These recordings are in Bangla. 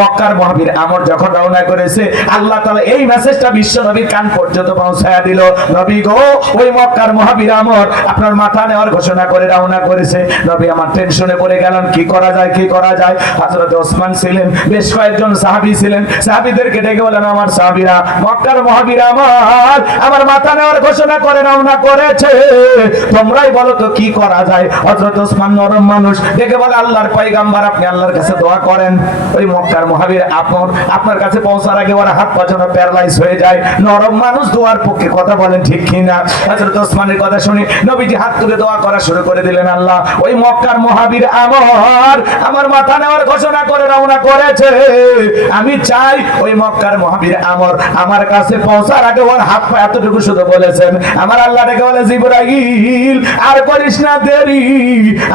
মক্কার মহাবীর আমর যখন রওনা করেছে, আল্লাহ তাআলা এই মেসেজটা বিশ্ব নবীর কান পর্যন্ত পৌঁছায়া দিল। নবী গো, ওই মক্কার মহাবীর আমর আপনার মাথা নেওয়ার ঘোষণা করে রওনা করেছে। নবী আমার টেনশনে পড়ে গেলেন, কি করা যায় কি করা যায়। হযরত ওসমান ছিলেন, বেশ কয়েকজন সাহাবী ছিলেন, সাহাবীদেরকে ডেকে বলেন, আমার সাহাবীরা, মক্কার মহাবীর আমার মাথা নেওয়ার ঘোষণা করে রওনা করেছে, তোমরাই বলো তো কি করা যায়। হযরত ওসমান নরম মানুষ, ডেকে বলে, আল্লাহর পয়গম্বর, আপনি আল্লাহর কাছে দোয়া করেন। ওই মক্কার মহাবীর আপনার কাছে পৌঁছার আগে ওরা হাত পা যেন প্যারালাইজ হয়ে যায়। নরম মানুষ দোয়ার পক্ষে কথা বলেন, ঠিক কিনা? হযরত ওসমানের কথা শুনে নবীজি হাত তুলে দোয়া করা শুরু করে দিলেন। আল্লাহ, ওই মক্কার মহাবীর আমার মাথা নেওয়ার ঘোষণা করে রওনা করেছে, আমি চাই ওই মক্কার মহাবীর আমার কাছে পৌঁছার আগে ওর হাত পা এতটুকু শুধু বলেছেন। আমার আল্লাহ ডেকে বলে, জিবরাইল, আর করিস না দেরি,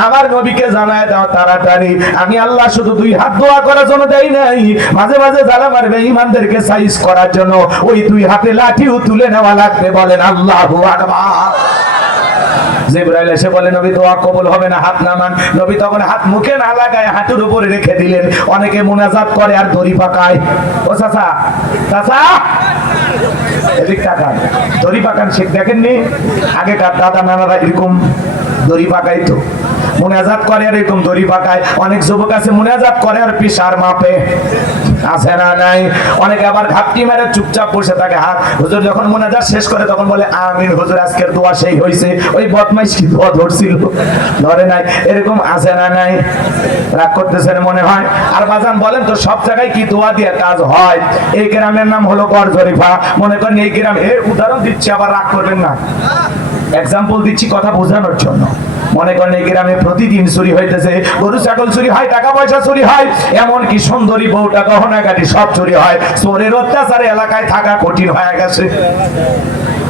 আমার নবীকে জানায় দাও তাড়াতাড়ি। আমি আল্লাহ শুধু দুই হাত দোয়া করার জন্য দেই নাই, মাঝে মাঝে জ্বালা মারবে ইমানদেরকে সাইজ করার জন্য ওই দুই হাতে লাঠিও তুলে নেওয়া লাগবে। বলেন আল্লাহু আকবার। জিবরাইল এসে বলে, নবী দোয়া কবুল হবে না, হাত নামান। নবী তখন হাত মুখে না লাগায় হাঁটুর উপরে রেখে দিলেন। অনেকে মুনাজাত করে আর দড়ি পাকায়। ও চাচা, চাচা এদিক তাকান, দড়ি পাকান শেখ দেখেননি? আগেকার দাদা নানারা এরকম দড়ি পাকাইতো, মুনাজাত করে আর এরকম দড়ি পাকায়। অনেক যুবক আছে মুনাজাত করে আর পিসার মাপে, আছে না নাই? অনেকে আবার ঘাপটি মেরে চুপচাপ বসে থাকে। হাত হুজুর যখন মুনাজাত শেষ করে তখন বলে, আমিন হুজুর, আজকের দোয়া সেই হইছে। ওই বদমাইশ কি দোয়া ধরছিল, ধরে নাই? এরকম আছে না নাই? রাগ করতেছেন মনে হয়। আর বাজান বলেন তো, সব জায়গায় কি দোয়া দিয়ে কাজ হয়? এই গ্রামের নাম হলো গড়জরিফা। মনে করেন এই গ্রাম, এর উদাহরণ দিচ্ছি, আবার রাগ করবেন না, এক্সাম্পল দিচ্ছি কথা বোঝানোর জন্য। মনে করেন এই গ্রামে প্রতিদিন চুরি হইতেছে, গরু ছাগল চুরি হয়, টাকা পয়সা চুরি হয়, এমনকি সুন্দরী বউটা গহনাগাটি সব চুরি হয়। চোরের অত্যাচারে এলাকায় থাকা কঠিন হয়ে গেছে।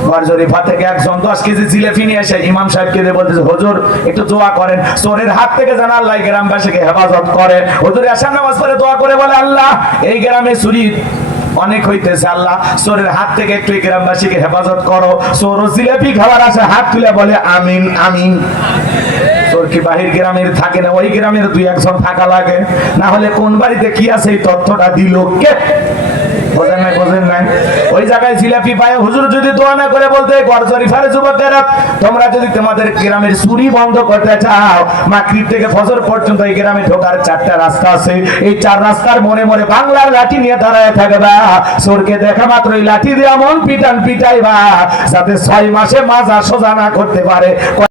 গড়জরিফা থেকে একজন 10 কেজি জিলেপি নিয়ে এসে ইমাম সাহেবকে দিয়ে বলতেছে, হুজুর একটু দোয়া করেন, চোরের হাত থেকে যেন আল্লাহ গ্রামবাসীকে হেফাজত করে। হুজুর এশার নামাজ পড়ে দোয়া করে বলে, আল্লাহ এই গ্রামে চুরি অনেক হইতেছে, আল্লাহ চোরের হাত থেকে একটু এই গ্রামবাসীকে হেফাজত করো। চোর জিলেপি খাবার আসে, হাত তুলে বলে আমিন আমিন। চোর কি বাহির গ্রামের থাকে না? ওই গ্রামের দুই একজন থাকা লাগে, না হলে কোন বাড়িতে কি আছে এই তথ্যটা দিল কে? বোঝেন নাই, বোঝেন নাই? ওই জায়গায় জিলাপি পায়, হুজুর যদি দোয়া না করে বলতে, গড়জরিফার যুবকেরা, তোমরা যদি তোমাদের গ্রামের চুরি বন্ধ করতে চাও, মাগরিব থেকে ফজর পর্যন্ত এই গ্রামে ঢোকার 4টা রাস্তা আছে, এই 4 রাস্তার মোড়ে মোড়ে বাংলার লাঠি নিয়ে দাঁড়ায় থাকবা। চোরকে দেখা মাত্র এই লাঠি দিয়ে এমন পিটাইবা যাতে 6 মাসে মাজা সোজা না করতে পারে।